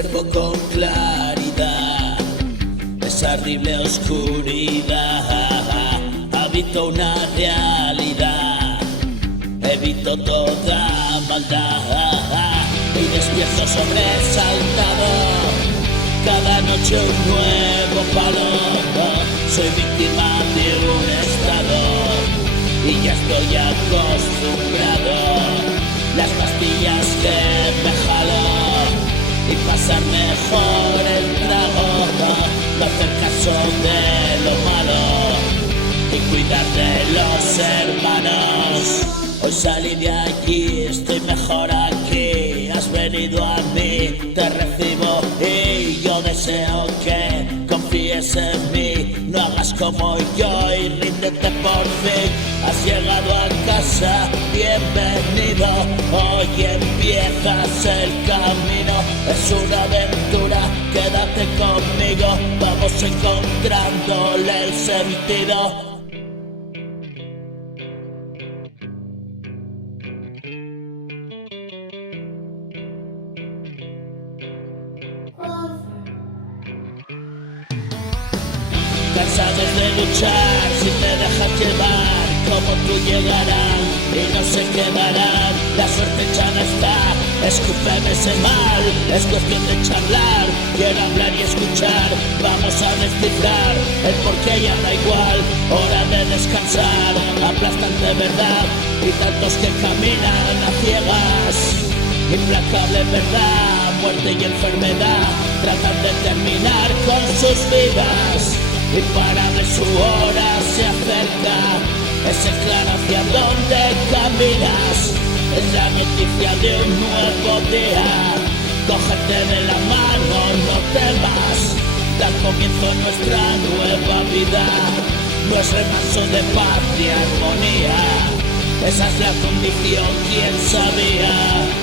observo con claridad esa horrible oscuridad. Habito una realidad, evito toda maldad y despierto sobresaltado. Cada noche un nuevo palo. Soy víctima de un estado y ya estoy acostumbrado. Las pastillas que me jalo y pasar mejor el trago, no hacer caso de lo malo y cuidar de los hermanos. Hoy salí de aquí, estoy mejor aquí. Has venido a mí, te recibo y yo deseo que confíes en mí. No hagas como yo y ríndete por fin. Has llegado a casa, bienvenido. Hoy empiezas el camino, es una aventura, quédate conmigo. Vamos encontrándole el sentido. Cansados de luchar, si te dejas llevar, como tú llegarán y no se quedarán. La suerte ya no está, escúpeme ese mal, es cuestión de charlar. Quiero hablar y escuchar, vamos a descifrar el porqué ya da igual. Hora de descansar, aplastante verdad y tantos que caminan a ciegas. Implacable verdad, muerte y enfermedad tratan de terminar con sus vidas. Imparable su hora se acerca, es claro hacia dónde caminas. Es la noticia de un nuevo día, cógete de la mano, no temas. Da comienzo nuestra nueva vida, no es remanso de paz y armonía. Esa es la condición, quién sabía.